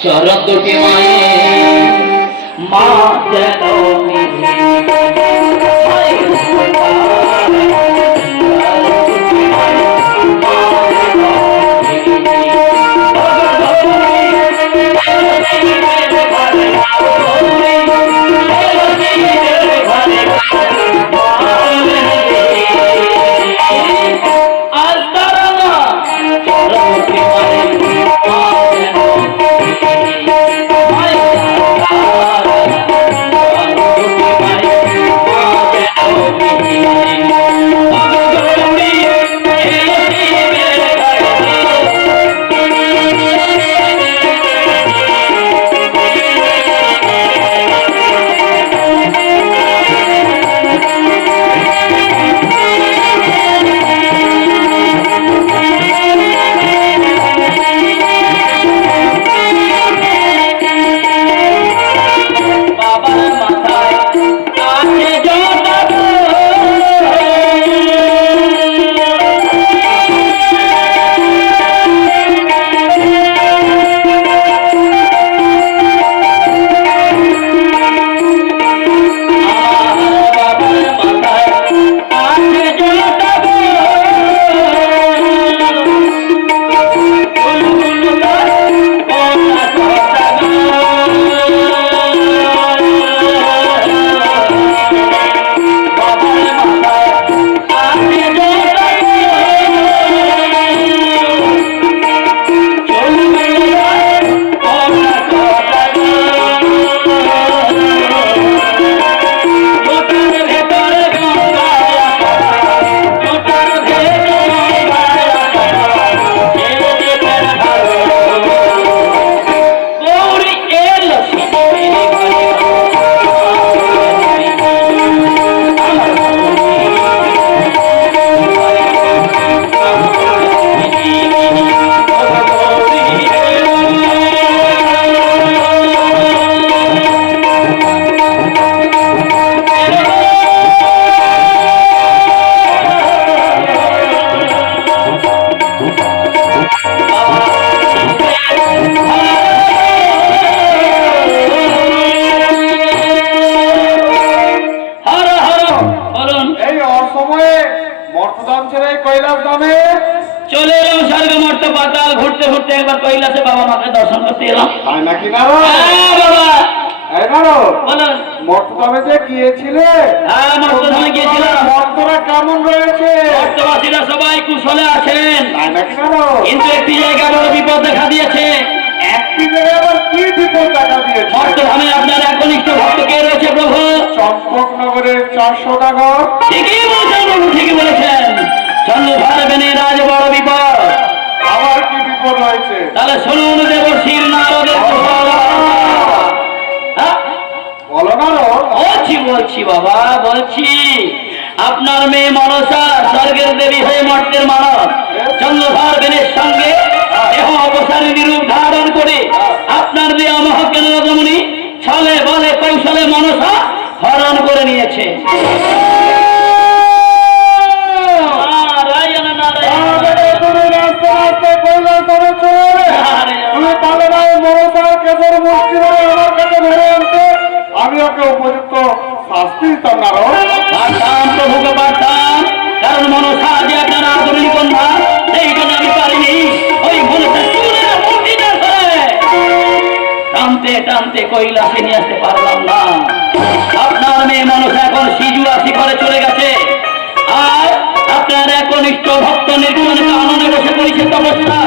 চরণ দুটি মায়ের মা যেন মর্তদাম ছেড়ে কৈলাস দামে চলে এলাম স্বর্গ মর্ত পাতাল ঘুরতে ঘুরতে একবার কৈলাসে বাবা মাকে দর্শন করতে এলাম। তাই নাকি নারো হ্যাঁ বাবা। মর্তদামে যে গিয়েছিলে? হ্যাঁ মর্তধামে গিয়েছিলাম। মর্তরা কেমন রয়েছে? মর্তবাসীরা সবাই কুশলে আছেন। তাই নাকি নারো কিন্তু একটি জায়গায় বড় বিপদ দেখা দিয়েছে। একটি জায়গায় আবার কি বিপদ দেখা দিয়েছে? মর্তধামে আপনার একনিষ্ঠ ভক্ত কে রয়েছে প্রভু? চম্পকনগরের চারশো টাকা। ঠিকই তাহলে শুনুন দেবশীল নারদের বলছি বলছি বাবা বলছি। আপনার মেয়ে মনসা স্বর্গের দেবী হয়ে মর্তের মানব। চন্দ্রধার বেনের সঙ্গে দেহ অবসারী রূপ ধারণ করে আপনার মেয়ে অমহকেন রজমণি ছলে বলে কৌশলে মনসা হরণ করে নিয়েছে। টানতে কৈলাসে নিয়ে আসতে পারলাম না। আপনার মেয়ে মনসা এখন সিজু রাশি করে চলে গেছে। আর আপনার একনিষ্ঠ ভক্ত নির্গুণ কাননে বসে পড়েছে তপস্যা।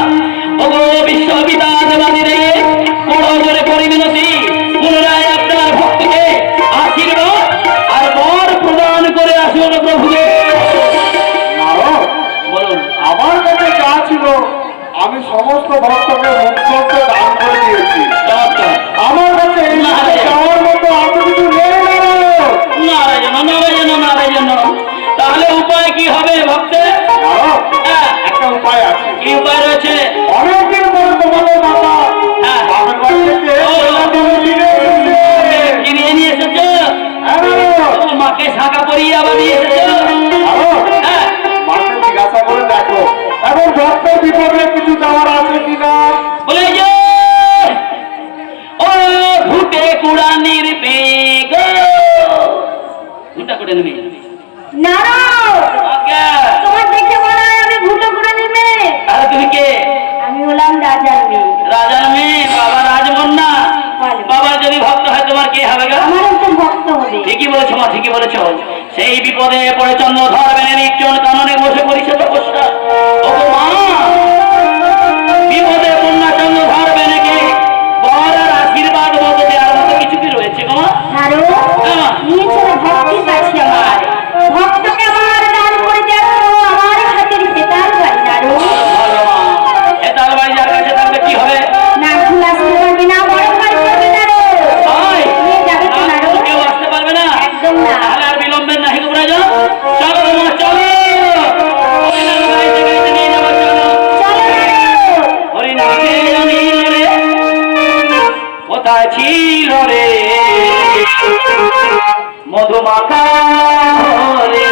আমি সমস্ত ভক্তকে মুক্ত দান কি হবে ভাবতে? একটা উপায় আছে। কি উপায়? রাজার মেয়ে। বাবা রাজমন্না বাবা যদি ভক্ত হয় তোমার কে হবে ঠিকই বলেছ মা ঠিকই বলেছ। সেই বিপদে পড়ে চন্দ্র ধরবেন নির্জন কাননে বসে করিছে অবস্থা মাখা ছিল রে। মধু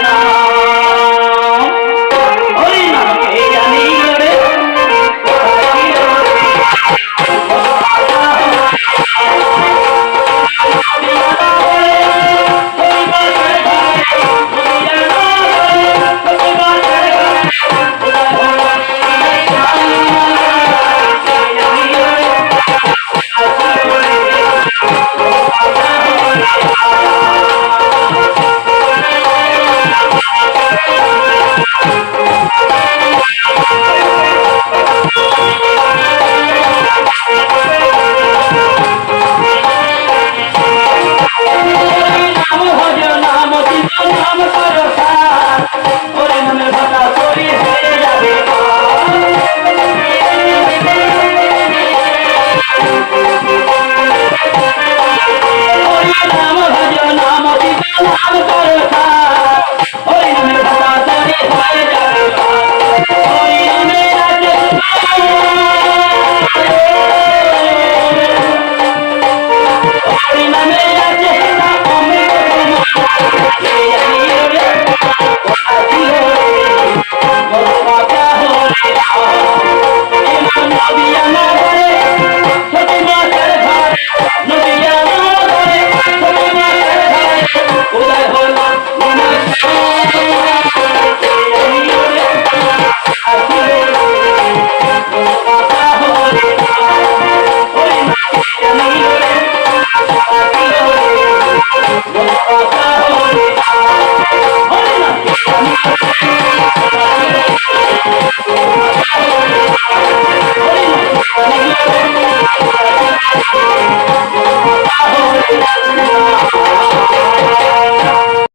না।